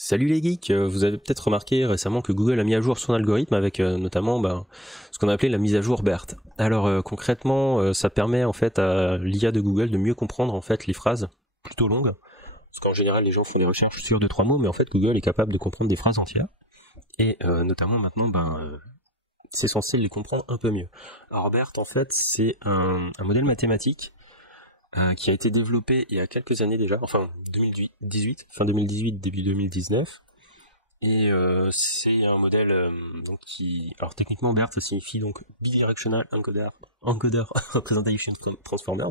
Salut les geeks, vous avez peut-être remarqué récemment que Google a mis à jour son algorithme avec notamment ce qu'on a appelé la mise à jour BERT. Alors concrètement, ça permet en fait à l'IA de Google de mieux comprendre en fait les phrases plutôt longues. Parce qu'en général les gens font des recherches sur 2-3 mots, mais en fait Google est capable de comprendre des phrases entières. Et notamment maintenant, c'est censé les comprendre un peu mieux. Alors BERT en fait c'est un modèle mathématique qui a été développé il y a quelques années déjà, enfin 2018, fin 2018, début 2019. Et c'est un modèle donc qui, alors techniquement BERT ça signifie donc Bidirectional Encoder Representation Transformers.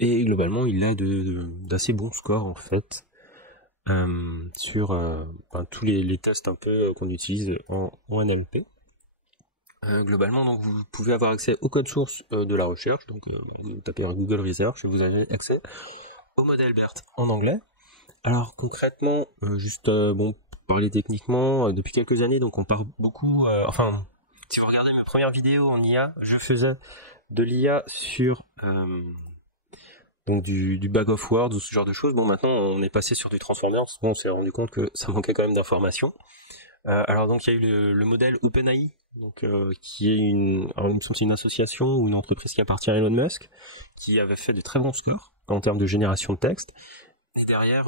Et globalement il a d'assez bons scores en fait sur tous les tests un peu qu'on utilise en NLP. Globalement, donc vous pouvez avoir accès au code source de la recherche, donc vous tapez Google Research et vous avez accès au modèle BERT en anglais. Alors concrètement, pour parler techniquement, depuis quelques années, donc on parle beaucoup, si vous regardez mes premières vidéos en IA, je faisais de l'IA sur donc du bag of words ou ce genre de choses. Bon, maintenant on est passé sur du Transformers, on s'est rendu compte que ça manquait quand même d'informations. Alors donc il y a eu le modèle OpenAI, donc qui est il me semble c'est une association ou une entreprise qui appartient à Elon Musk, qui avait fait de très bons scores en termes de génération de texte. Et derrière,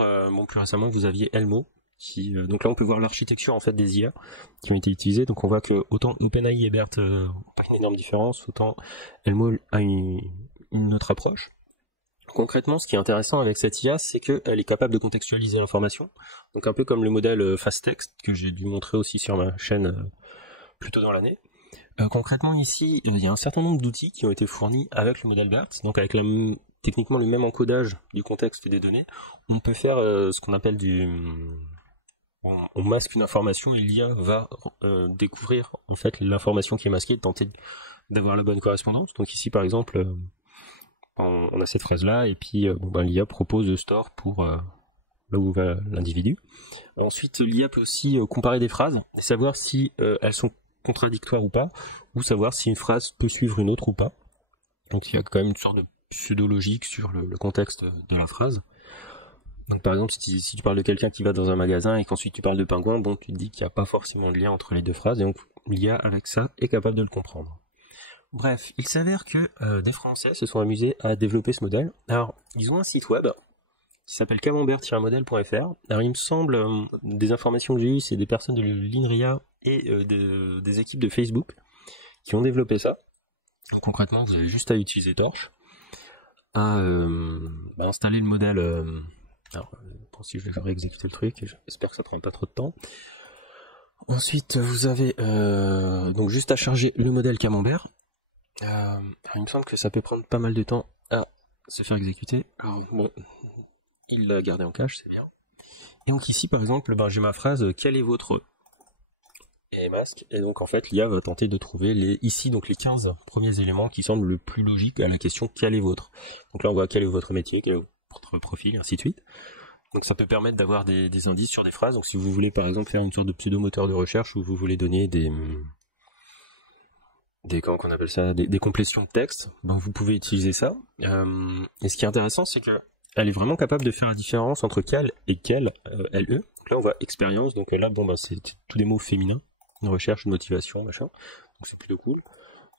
plus récemment vous aviez Elmo, qui donc là on peut voir l'architecture en fait des IA qui ont été utilisées. Donc on voit que autant OpenAI et BERT n'ont pas une énorme différence, autant Elmo a une autre approche. Concrètement, ce qui est intéressant avec cette IA, c'est qu'elle est capable de contextualiser l'information. Donc un peu comme le modèle FastText que j'ai dû montrer aussi sur ma chaîne plus tôt dans l'année. Concrètement ici, il y a un certain nombre d'outils qui ont été fournis avec le modèle BERT, donc avec techniquement le même encodage du contexte et des données. On peut faire ce qu'on appelle on masque une information et l'IA va découvrir en fait l'information qui est masquée et tenter d'avoir la bonne correspondance. Donc ici par exemple, on a cette phrase là et puis l'IA propose de store pour là où va l'individu. Ensuite l'IA peut aussi comparer des phrases et savoir si elles sont contradictoires ou pas, ou savoir si une phrase peut suivre une autre ou pas. Donc il y a quand même une sorte de pseudo-logique sur le contexte de la phrase. Donc par exemple si tu parles de quelqu'un qui va dans un magasin et qu'ensuite tu parles de pingouin, tu te dis qu'il n'y a pas forcément de lien entre les deux phrases, et donc l'IA avec ça est capable de le comprendre. Bref, il s'avère que des Français se sont amusés à développer ce modèle. Alors, ils ont un site web qui s'appelle camembert-modèle.fr. Alors, il me semble, des informations que j'ai eues, c'est des personnes de l'INRIA et des équipes de Facebook qui ont développé ça. Donc, concrètement, vous avez juste à utiliser Torch, à installer le modèle. Pour si je vais réexécuter le truc, j'espère que ça prend pas trop de temps. Ensuite, vous avez donc juste à charger le modèle Camembert. Il me semble que ça peut prendre pas mal de temps à se faire exécuter. Alors il l'a gardé en cache, c'est bien. Et donc ici par exemple, j'ai ma phrase quel est votre et masque, et donc en fait l'IA va tenter de trouver les 15 premiers éléments qui semblent le plus logique à la question quel est votre. Donc là on voit quel est votre métier, quel est votre profil, et ainsi de suite. Donc ça peut permettre d'avoir des indices sur des phrases. Donc si vous voulez par exemple faire une sorte de pseudo-moteur de recherche où vous voulez donner des comment qu'on appelle ça, des complétions de texte, vous pouvez utiliser ça. Et ce qui est intéressant, c'est que elle est vraiment capable de faire la différence entre quel et quel, LE. Donc là, on voit expérience, donc là, c'est tous des mots féminins, une recherche, une motivation, machin. Donc c'est plutôt cool.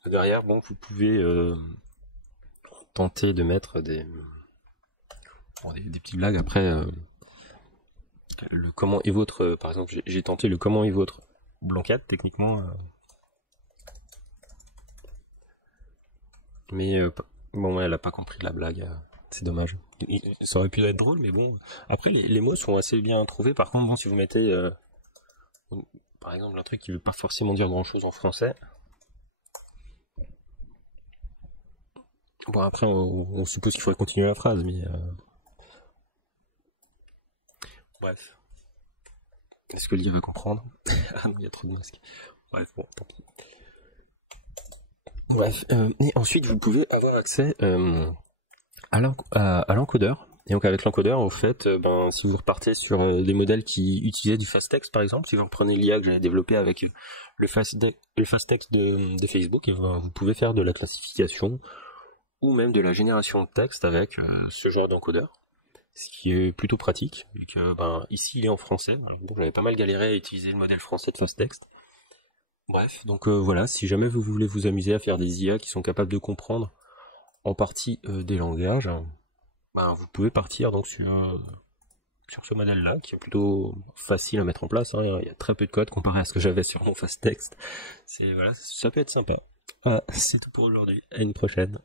Derrière, vous pouvez tenter de mettre des petites blagues. Après, le comment est votre, par exemple, j'ai tenté le comment est votre Blancat, techniquement. Mais elle a pas compris la blague, c'est dommage. Ça aurait pu être drôle, mais bon. Après, les mots sont assez bien trouvés. Par contre, si vous mettez, par exemple, un truc qui veut pas forcément dire grand-chose en français. Bon, après, on suppose qu'il faudrait continuer la phrase, mais bref. Est-ce que l'IA va comprendre? Ah non, il y a trop de masques. Bref, bon, tant pis. Bref, et ensuite vous pouvez avoir accès à l'encodeur. Et donc avec l'encodeur, en fait, si vous repartez sur des modèles qui utilisaient du FastText par exemple, si vous reprenez l'IA que j'avais développé avec le FastText de Facebook, et vous pouvez faire de la classification ou même de la génération de texte avec ce genre d'encodeur. ce qui est plutôt pratique, vu que ici il est en français. Alors, bon, j'avais pas mal galéré à utiliser le modèle français de FastText. Bref, donc voilà, si jamais vous voulez vous amuser à faire des IA qui sont capables de comprendre en partie des langages, vous pouvez partir donc sur ce modèle-là, qui est plutôt facile à mettre en place, hein. Il y a très peu de code comparé à ce que j'avais sur mon FastText. Voilà, ça peut être sympa. Ah, c'est tout pour aujourd'hui. À une prochaine.